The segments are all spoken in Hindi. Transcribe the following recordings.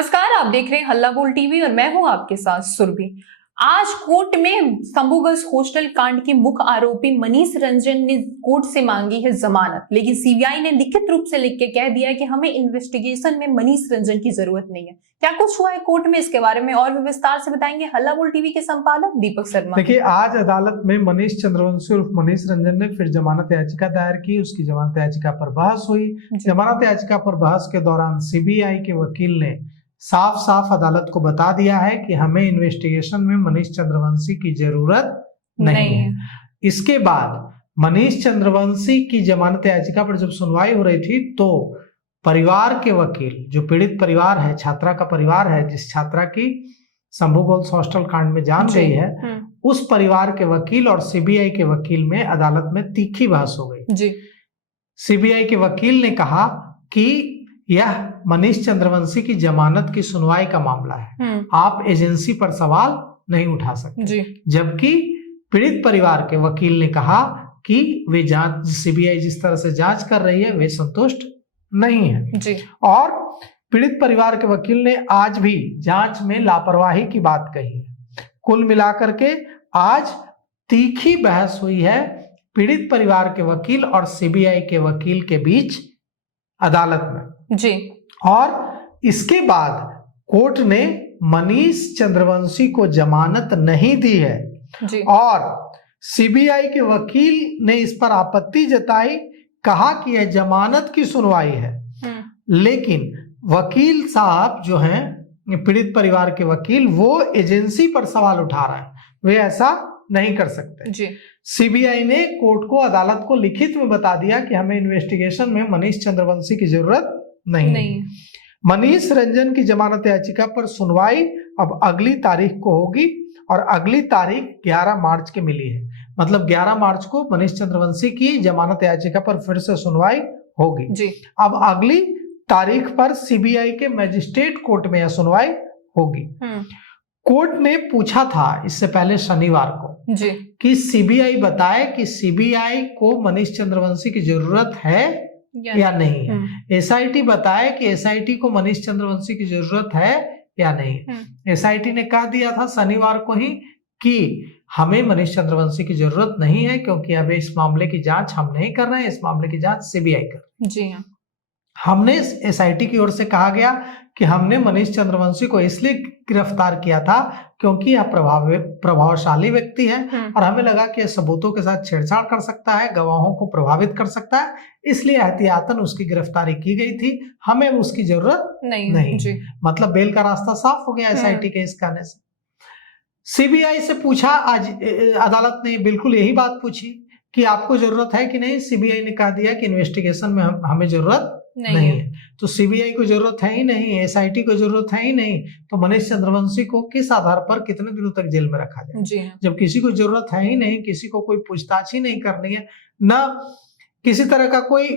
नमस्कार, आप देख रहे हैं हल्ला बोल टीवी और मैं हूं आपके साथ सुरभि। आज कोर्ट में शंभू गर्ल्स हॉस्टल कांड के मुख्य आरोपी मनीष रंजन ने कोर्ट से मांगी है जमानत, लेकिन सीबीआई ने लिखित रूप से लिख के कह दिया है कि हमें इन्वेस्टिगेशन में मनीष रंजन की जरूरत नहीं है। क्या कुछ हुआ है कोर्ट में, इसके बारे में और भी विस्तार से बताएंगे हल्ला बोल टीवी के संपादक दीपक शर्मा। देखिए, आज अदालत में मनीष चंद्रवंशी उर्फ मनीष रंजन ने फिर जमानत याचिका दायर की। उसकी जमानत याचिका पर बहस हुई। जमानत याचिका पर बहस के दौरान सीबीआई के वकील ने साफ साफ अदालत को बता दिया है कि हमें इन्वेस्टिगेशन में मनीष चंद्रवंशी की जरूरत नहीं है। इसके बाद मनीष चंद्रवंशी की जमानत याचिका पर जब सुनवाई हो रही थी तो परिवार के वकील, जो पीड़ित परिवार है, छात्रा का परिवार है, जिस छात्रा की शंभू गर्ल्स हॉस्टल कांड में जान गई है, उस परिवार के वकील और सीबीआई के वकील में अदालत में तीखी बहस हो गई। सीबीआई के वकील ने कहा कि यह मनीष चंद्रवंशी की जमानत की सुनवाई का मामला है, आप एजेंसी पर सवाल नहीं उठा सकते। जबकि पीड़ित परिवार के वकील ने कहा कि वे जांच, सीबीआई जिस तरह से जांच कर रही है वे संतुष्ट नहीं है। और पीड़ित परिवार के वकील ने आज भी जांच में लापरवाही की बात कही है। कुल मिलाकर के आज तीखी बहस हुई है पीड़ित परिवार के वकील और सीबीआई के वकील के बीच अदालत में। और इसके बाद कोर्ट ने मनीष चंद्रवंशी को जमानत नहीं दी है और सीबीआई के वकील ने इस पर आपत्ति जताई, कहा कि यह जमानत की सुनवाई है। लेकिन वकील साहब जो हैं, पीड़ित परिवार के वकील, वो एजेंसी पर सवाल उठा रहे हैं, वे ऐसा नहीं कर सकते। सीबीआई ने कोर्ट को, अदालत को लिखित में बता दिया कि हमें इन्वेस्टिगेशन में मनीष चंद्रवंशी की जरूरत नहीं। मनीष रंजन की जमानत याचिका पर सुनवाई अब अगली तारीख को होगी और अगली तारीख 11 मार्च की मिली है। मतलब 11 मार्च को मनीष चंद्रवंशी की जमानत याचिका पर फिर से सुनवाई होगी। अब अगली तारीख पर सीबीआई के मजिस्ट्रेट कोर्ट में यह सुनवाई होगी। कोर्ट ने पूछा था इससे पहले शनिवार को कि सीबीआई बताए कि सीबीआई को मनीष चंद्रवंशी की जरूरत है या नहीं है। एसआईटी बताए कि एसआईटी को मनीष चंद्रवंशी की जरूरत है या नहीं। एसआईटी ने कह दिया था शनिवार को ही कि हमें मनीष चंद्रवंशी की जरूरत नहीं है, क्योंकि अब इस मामले की जांच हम नहीं कर रहे हैं, इस मामले की जांच सीबीआई कर रही है। हमने एसआईटी की ओर से कहा गया कि हमने मनीष चंद्रवंशी को इसलिए गिरफ्तार किया था क्योंकि यह प्रभावशाली व्यक्ति है और हमें लगा कि यह सबूतों के साथ छेड़छाड़ कर सकता है, गवाहों को प्रभावित कर सकता है, इसलिए एहतियातन उसकी गिरफ्तारी की गई थी। हमें उसकी जरूरत नहीं। मतलब बेल का रास्ता साफ हो गया एसआईटी के इस कहने से। सीबीआई से पूछा, आज अदालत ने बिल्कुल यही बात पूछी कि आपको जरूरत है कि नहीं। सीबीआई ने कह दिया कि इन्वेस्टिगेशन में हमें जरूरत नहीं है। तो सीबीआई को जरूरत है ही नहीं, एसआईटी को जरूरत है ही नहीं, तो मनीष चंद्रवंशी को किस आधार पर कितने दिनों तक जेल में रखा जाए? जब किसी को जरूरत है ही नहीं, किसी को कोई पूछताछ ही नहीं करनी है, ना किसी तरह का कोई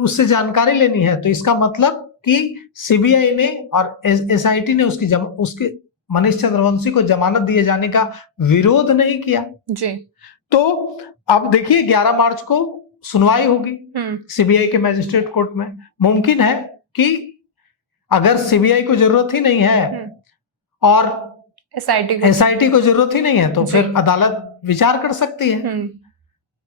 उससे जानकारी लेनी है, तो इसका मतलब कि सीबीआई ने और एसआईटी ने उसके मनीष चंद्रवंशी को जमानत दिए जाने का विरोध नहीं किया। तो अब देखिए 11 मार्च को सुनवाई होगी सीबीआई के मजिस्ट्रेट कोर्ट में। मुमकिन है कि अगर सीबीआई को जरूरत ही नहीं है और एसआईटी को जरूरत ही नहीं है तो फिर अदालत विचार कर सकती है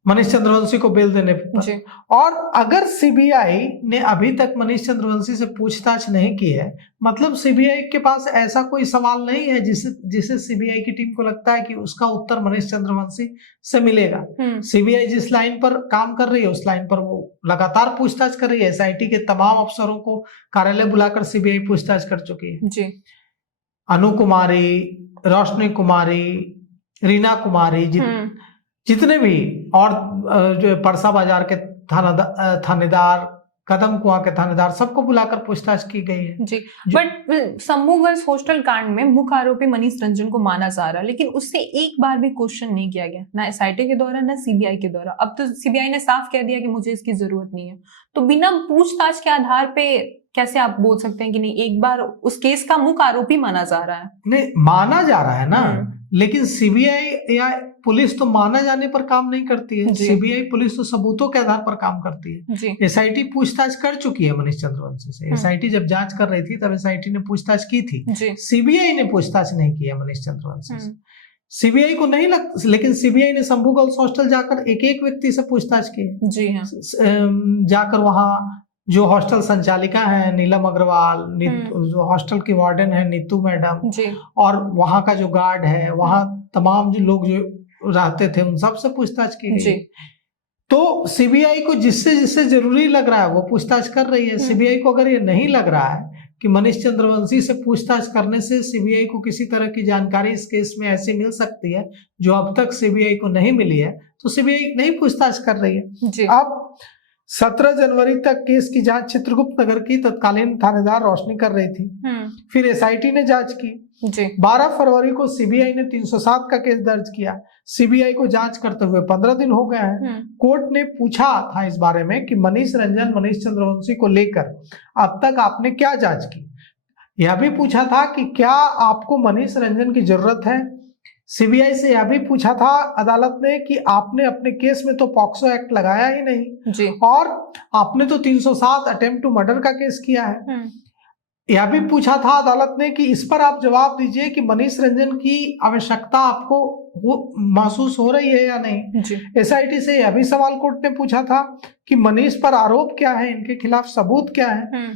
मनीष चंद्रवंशी को बेल देने पर। और अगर सीबीआई ने अभी तक मनीष चंद्रवंशी से पूछताछ नहीं की है, मतलब सीबीआई के पास ऐसा कोई सवाल नहीं है जिसे सीबीआई की टीम को लगता है कि उसका उत्तर मनीष चंद्रवंशी से मिलेगा। सीबीआई जिस लाइन पर काम कर रही है उस लाइन पर वो लगातार पूछताछ कर रही है। एसआईटी के तमाम अफसरों को कार्यालय बुलाकर सीबीआई पूछताछ कर चुकी है। अनु कुमारी, रोशनी कुमारी, रीना कुमारी, जितने भी और जो परसा बाजार के थानेदार, कदम कुआं के थानेदार, सबको बुलाकर पूछताछ की गई है। बट शंभू गर्ल्स हॉस्टल कांड में मुख्य आरोपी मनीष रंजन को माना जा रहा है, लेकिन उससे एक बार भी क्वेश्चन नहीं किया गया, ना एसआईटी के द्वारा ना सीबीआई के द्वारा। अब तो सीबीआई ने साफ कह दिया कि मुझे इसकी जरूरत नहीं है, तो बिना पूछताछ के आधार पे कैसे आप बोल सकते हैं कि नहीं, एक बार उस केस का मुख्य आरोपी माना जा रहा है? नहीं माना जा रहा है ना, लेकिन सीबीआई या पुलिस तो माने जाने पर काम नहीं करती है, जी। सीबीआई पुलिस तो सबूतों के आधार पर काम करती है। जी। एसआईटी पूछताछ कर चुकी है मनीष चंद्रवंशी से। एसआईटी जब जांच कर रही थी तब एसआईटी ने पूछताछ की थी, जी। सीबीआई ने पूछताछ नहीं की है मनीष चंद्रवंशी से। सीबीआई को नहीं लेकिन सीबीआई ने शंभू गर्ल्स हॉस्टल जाकर एक एक व्यक्ति से पूछताछ की है। जी हाँ। जाकर वहाँ जो हॉस्टल संचालिका है नीलम अग्रवाल, जो हॉस्टल की वार्डन है नीतू मैडम, जी। और वहाँ का जो गार्ड है, वहाँ तमाम जो लोग जो रहते थे उन सब से पूछताछ की गई। तो सीबीआई को जिससे जिससे जरूरी लग रहा है वो पूछताछ कर रही है। सीबीआई को अगर ये नहीं लग रहा है कि मनीष चंद्रवंशी से पूछताछ करने से सीबीआई को किसी तरह की जानकारी इस केस में ऐसी मिल सकती है जो अब तक सीबीआई को नहीं मिली है, तो सीबीआई नहीं पूछताछ कर रही है। जी। अब 17 जनवरी तक केस की जांच चित्रगुप्त नगर की तत्कालीन थानेदार रोशनी कर रही थी। फिर एसआईटी ने जांच की। जी। 12 फरवरी को सीबीआई ने 307 का केस दर्ज किया। सीबीआई को जांच करते हुए 15 दिन हो गए हैं। कोर्ट ने पूछा था इस बारे में कि मनीष चंद्रवंशी को लेकर अब तक आपने क्या जांच की। यह भी पूछा था कि क्या आपको मनीष रंजन की जरूरत है। सीबीआई से यह भी पूछा था अदालत ने कि आपने अपने केस में तो पॉक्सो एक्ट लगाया ही नहीं जी। और आपने तो 307 अटेम्प्ट टू मर्डर का केस किया है। यह भी पूछा था अदालत ने कि इस पर आप जवाब दीजिए कि मनीष रंजन की आवश्यकता आपको महसूस हो रही है या नहीं। एसआईटी से यह भी सवाल कोर्ट ने पूछा था कि मनीष पर आरोप क्या है, इनके खिलाफ सबूत क्या है।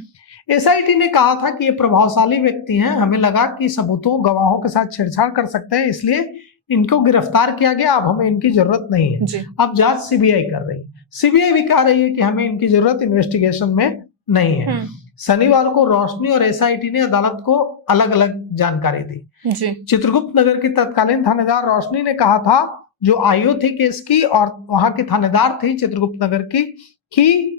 एसआईटी ने कहा था कि ये प्रभावशाली व्यक्ति हैं, हमें लगा कि सबूतों गवाहों के साथ छेड़छाड़ कर सकते हैं, इसलिए इनको गिरफ्तार किया गया, अब हमें इनकी जरूरत नहीं है। अब जांच सीबीआई कर रही है। सीबीआई भी कह रही है कि हमें इनकी जरूरत इन्वेस्टिगेशन में नहीं है। शनिवार को रोशनी और एसआईटी ने अदालत को अलग अलग जानकारी दी। चित्रगुप्त नगर की तत्कालीन थानेदार रोशनी ने कहा था, जो आईओ थी केस की और वहां की थानेदार थी चित्रगुप्त नगर की, कि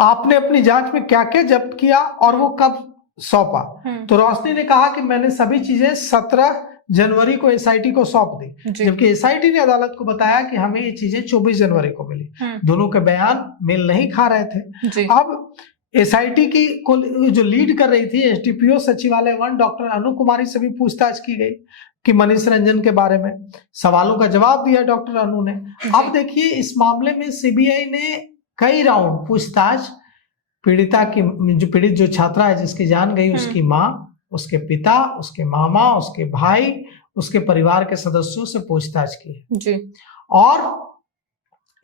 आपने अपनी जांच में क्या क्या जब्त किया और वो कब सौंपा। तो रोशनी ने कहा कि मैंने सभी चीजें 17 जनवरी को एसआईटी को सौंप दी, जबकि एसआईटी ने अदालत को बताया कि हमें ये चीजें 24 जनवरी को मिली। दोनों के बयान मेल नहीं खा रहे थे। अब एसआईटी की जो लीड कर रही थी एसडीपीओ सचिवालय 1 डॉक्टर अनु कुमारी से भी पूछताछ की गई कि मनीष रंजन के बारे में सवालों का जवाब दिया डॉक्टर अनु ने। अब देखिए इस मामले में सीबीआई ने कई राउंड पूछताछ पीड़ित जो छात्रा है जिसकी जान गई, उसकी माँ, उसके पिता, उसके मामा, उसके भाई, उसके परिवार के सदस्यों से पूछताछ की जी। और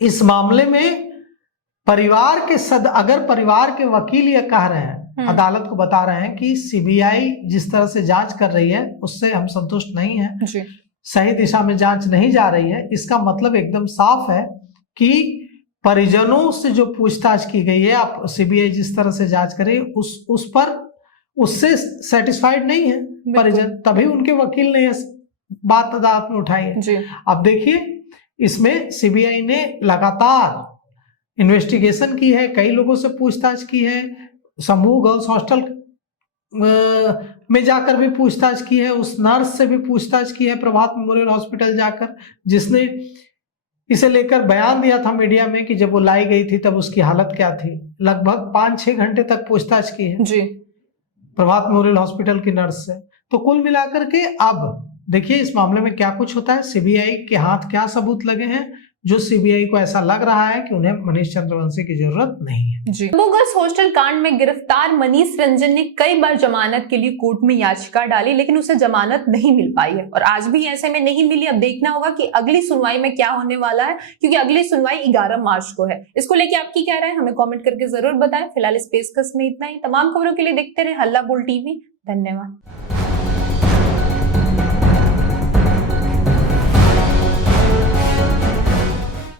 इस मामले में अगर परिवार के वकील ये कह रहे हैं, अदालत को बता रहे हैं कि सीबीआई जिस तरह से जांच कर रही है उससे हम संतुष्ट नहीं है, सही दिशा में जांच नहीं जा रही है, इसका मतलब एकदम साफ है कि परिजनों से जो पूछताछ की गई है, आप सीबीआई जिस तरह से जांच करे उससे सेटिस्फाइड नहीं है परिजन, तभी उनके वकील ने बात अदालत में उठाई है। अब देखिए इसमें सीबीआई ने लगातार इन्वेस्टिगेशन की है, कई लोगों से पूछताछ की है, शंभू गर्ल्स हॉस्टल में जाकर भी पूछताछ की है, उस नर्स से भी पूछताछ की है प्रभात मेमोरियल हॉस्पिटल जाकर, जिसने इसे लेकर बयान दिया था मीडिया में कि जब वो लाई गई थी तब उसकी हालत क्या थी। लगभग 5-6 घंटे तक पूछताछ की है जी प्रभात मेमोरियल हॉस्पिटल की नर्स से। तो कुल मिलाकर के अब देखिए इस मामले में क्या कुछ होता है, सीबीआई के हाथ क्या सबूत लगे हैं जो सीबीआई को ऐसा लग रहा है कि उन्हें मनीष चंद्रवंशी की जरूरत नहीं है जी। शंभू गर्ल्स हॉस्टल कांड में गिरफ्तार मनीष रंजन ने कई बार जमानत के लिए कोर्ट में याचिका डाली, लेकिन उसे जमानत नहीं मिल पाई है और आज भी ऐसे में नहीं मिली। अब देखना होगा कि अगली सुनवाई में क्या होने वाला है, क्योंकि अगली सुनवाई 11 मार्च को है। इसको लेके आपकी क्या राय है हमें कॉमेंट करके जरूर बताएं। फिलहाल इस पेशकश में इतना ही। तमाम खबरों के लिए देखते रहे हल्ला बोल टीवी। धन्यवाद।